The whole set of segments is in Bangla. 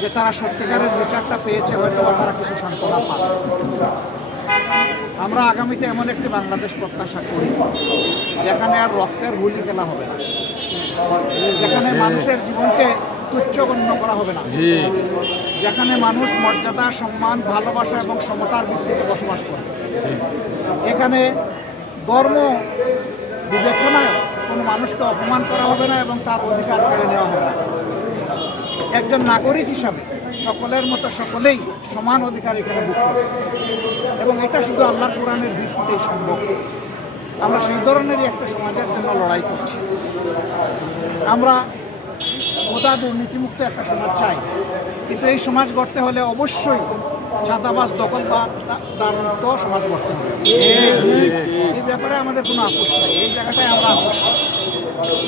যে তারা সত্যিকারের বিচারটা পেয়েছে, হয়তো বা তারা কিছু সান্ত্বনা পাবে। আমরা আগামীতে এমন একটি বাংলাদেশ প্রত্যাশা করি যেখানে আর রক্তের গুলি খেলা হবে না, যেখানে মানুষের জীবনকে তুচ্ছ গণ্য করা হবে না, যেখানে মানুষ মর্যাদা, সম্মান, ভালোবাসা এবং সমতার ভিত্তিতে বসবাস করে। এখানে ধর্ম বিবেচনায় কোনো মানুষকে অপমান করা হবে না এবং তার অধিকার কেড়ে নেওয়া হবে না। একজন নাগরিক হিসাবে সকলের মতো সকলেই সমান অধিকার এখানে ভোগ করবে এবং এটা শুধু আল্লাহর কোরআনের ভিত্তিতেই সম্ভব। আমরা সেই ধরনেরই একটা সমাজের জন্য লড়াই করছি। আমরা কোথা দুর্নীতিমুক্ত একটা সমাজ চাই, কিন্তু এই সমাজ গড়তে হলে অবশ্যই ছাতাবাস, দখলদারমুক্ত সমাজ গড়তে হবে। এই ব্যাপারে আমাদের কোনো আপোষ নেই, এই জায়গাটায় আমরা আপোষ।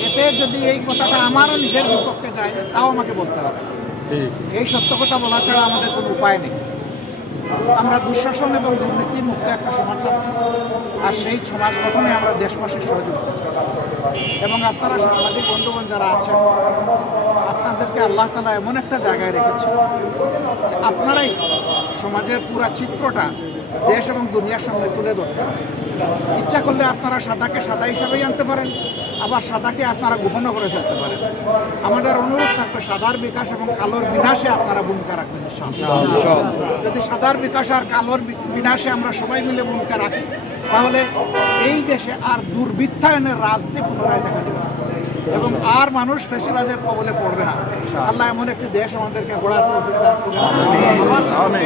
এতে যদি এই কথাটা আমারও নিজের বিপক্ষে যায় তাও আমাকে বলতে হবে। এই সত্য কথা বলা ছাড়া আমাদের কোনো উপায় নেই। আমরা দুঃশাসন এবং দুর্নীতি মুক্ত একটা সমাজ চাচ্ছি, আর সেই সমাজ গঠনে আমরা দেশবাসীর সহযোগিতা চাই। এবং আপনারা সাংবাদিক বন্ধুগণ যারা আছেন, আপনাদেরকে আল্লাহ তাআলা এমন একটা জায়গায় রেখেছে যে আপনারাই সমাজের পুরা চিত্রটা দেশ এবং দুনিয়ার সামনে তুলে ধরতে পারেন। ইচ্ছা করলে আপনারা সাদাকে সাদা হিসাবেই আনতে পারেন, আবার সাদাকে আপনারা গোপন করে ফেলতে পারেন। আমাদের অনুরোধ থাকবে সাদার বিকাশ এবং কালোর বিনাশে আপনারা ভূমিকা রাখবেন। যদি সাদার বিকাশ আর কালোর বিনাশে আমরা সবাই মিলে ভূমিকা রাখি, তাহলে এই দেশে আর দুর্বৃত্তায়নের রাজনীতি পুনরায় দেখা দেবে এবং আর মানুষ ফ্যাসিবাদের কবলে পড়বে না। আল্লাহ এমন একটি দেশ আমাদেরকে গড়ার তৌফিক দান করুন।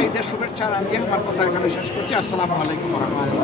এই দেশ শুভেচ্ছা জানিয়ে আমার কথা এখানে শেষ করছি। আসসালামু আলাইকুম ওয়া রাহমাতুল্লাহ।